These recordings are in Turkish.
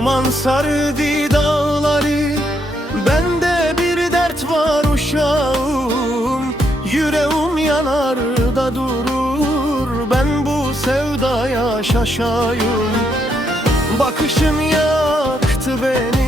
Duman sardı dağları Bende bir dert var uşağım. Yüreğim yanar da durur Ben bu sevdaya şaşayım. Bakışın yaktı beni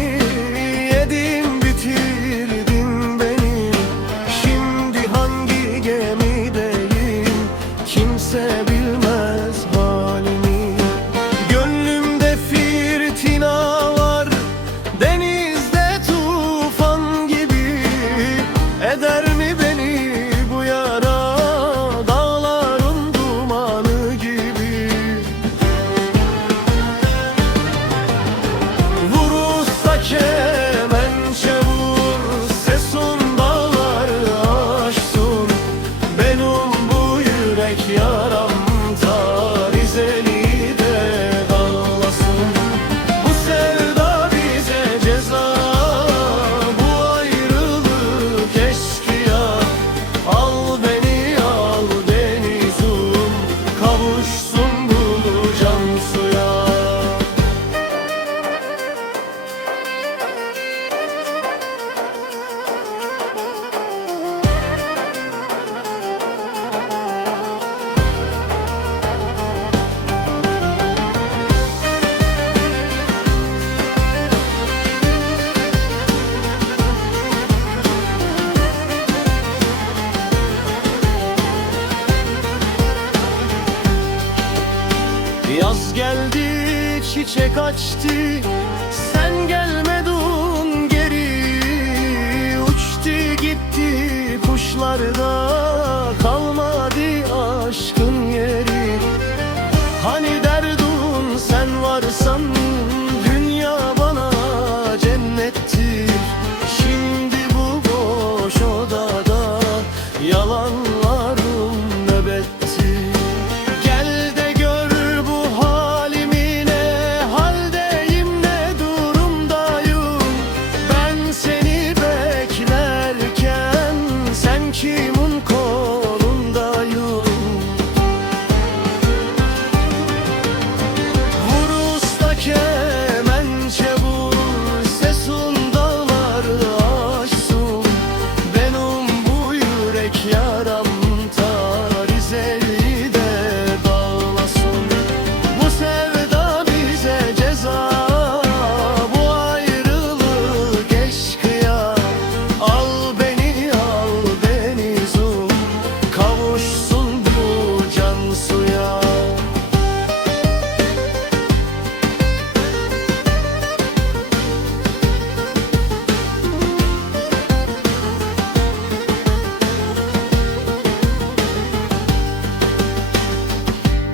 geldi çiçek açtı. Sen gelmedin geri Uçtu gitti kuşlarda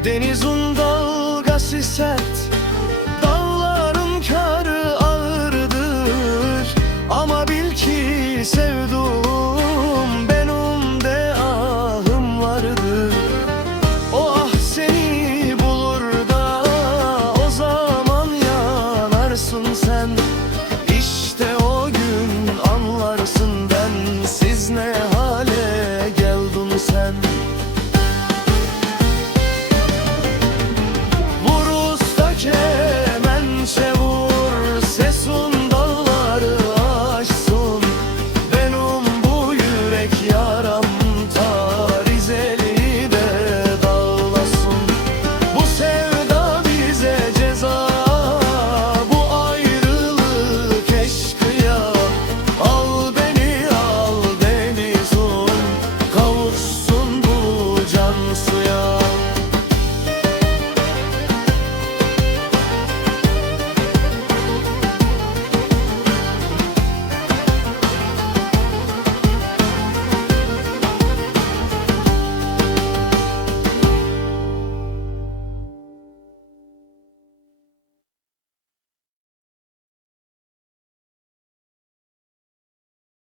Denizun dalgası sert Dağların karı ağırdır. Ama bil ki sevdum